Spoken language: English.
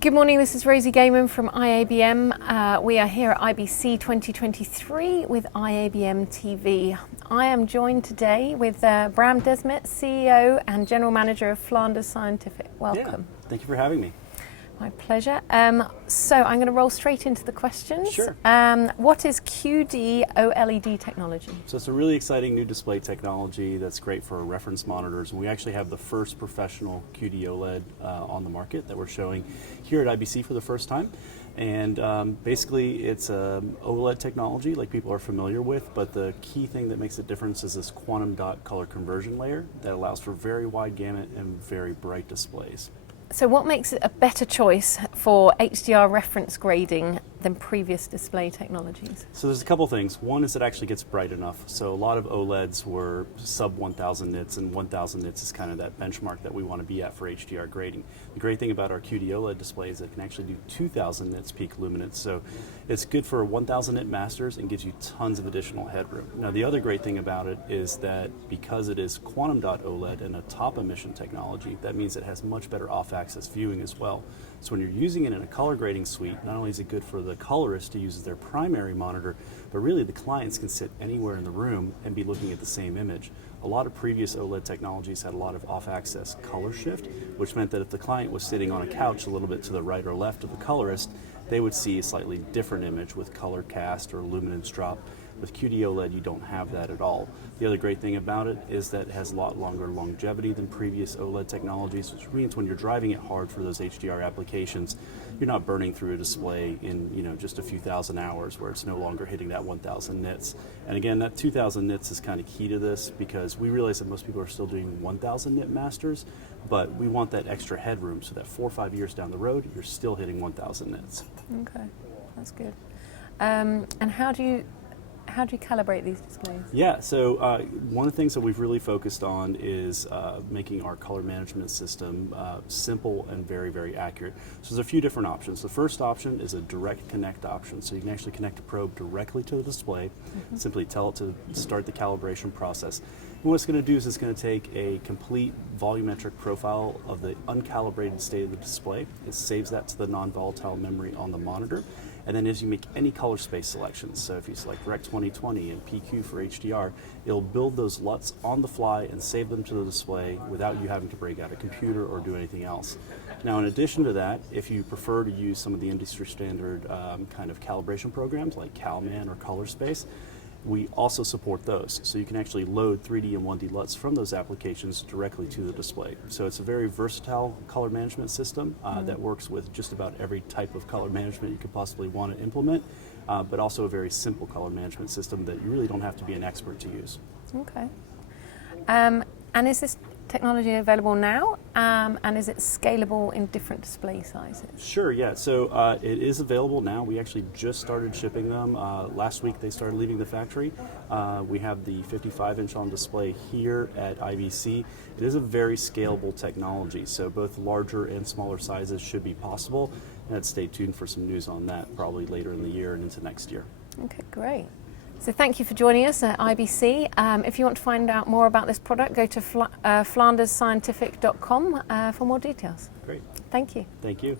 Good morning, this is Rosie Gaiman from IABM. We are here at IBC 2023 with IABM TV. I am joined today with Bram Desmet, CEO and General Manager of Flanders Scientific. Welcome. Yeah, thank you for having me. My pleasure. So I'm going to roll straight into the questions. Sure. What is QD-OLED technology? So it's a really exciting new display technology that's great for reference monitors. And we actually have the first professional QD-OLED on the market that we're showing here at IBC for the first time. And basically it's OLED technology like people are familiar with, but the key thing that makes a difference is this quantum dot color conversion layer that allows for very wide gamut and very bright displays. So what makes it a better choice for HDR reference grading than previous display technologies? So there's a couple things. One is it actually gets bright enough. So a lot of OLEDs were sub 1000 nits, and 1000 nits is kind of that benchmark that we want to be at for HDR grading. The great thing about our QD-OLED display is it can actually do 2000 nits peak luminance. So it's good for 1000 nit masters and gives you tons of additional headroom. Now the other great thing about it is that because it is quantum dot OLED and a top emission technology, that means it has much better off-axis viewing as well. So when you're using it in a color grading suite, not only is it good for the colorist to use as their primary monitor, but really the clients can sit anywhere in the room and be looking at the same image. A lot of previous OLED technologies had a lot of off-axis color shift, which meant that if the client was sitting on a couch a little bit to the right or left of the colorist, they would see a slightly different image with color cast or luminance drop. With QD-OLED, you don't have that at all. The other great thing about it is that it has a lot longer longevity than previous OLED technologies, which means when you're driving it hard for those HDR applications, you're not burning through a display in just a few thousand hours where it's no longer hitting that 1000 nits. And again, that 2000 nits is kind of key to this because we realize that most people are still doing 1000 nit masters, but we want that extra headroom so that 4 or 5 years down the road, you're still hitting 1000 nits. Okay, that's good. And how do you calibrate these displays? Yeah, so one of the things that we've really focused on is making our color management system simple and very, very accurate. So there's a few different options. The first option is a direct connect option. So you can actually connect a probe directly to the display, simply tell it to start the calibration process. And what it's going to do is it's going to take a complete volumetric profile of the uncalibrated state of the display. It saves that to the non-volatile memory on the monitor. And then as you make any color space selections, so if you select Rec 2020 and PQ for HDR, it'll build those LUTs on the fly and save them to the display without you having to break out a computer or do anything else. Now in addition to that, if you prefer to use some of the industry standard kind of calibration programs like CalMan or ColorSpace, we also support those. So you can actually load 3D and 1D LUTs from those applications directly to the display. So it's a very versatile color management system that works with just about every type of color management you could possibly want to implement, but also a very simple color management system that you really don't have to be an expert to use. Okay. And is this technology available now, and is it scalable in different display sizes? Sure, yeah. So it is available now. We actually just started shipping them. Last week they started leaving the factory. We have the 55-inch on display here at IBC. It is a very scalable technology, so both larger and smaller sizes should be possible. And stay tuned for some news on that probably later in the year and into next year. Okay, great. So thank you for joining us at IBC. If you want to find out more about this product, go to flandersscientific.com for more details. Great. Thank you. Thank you.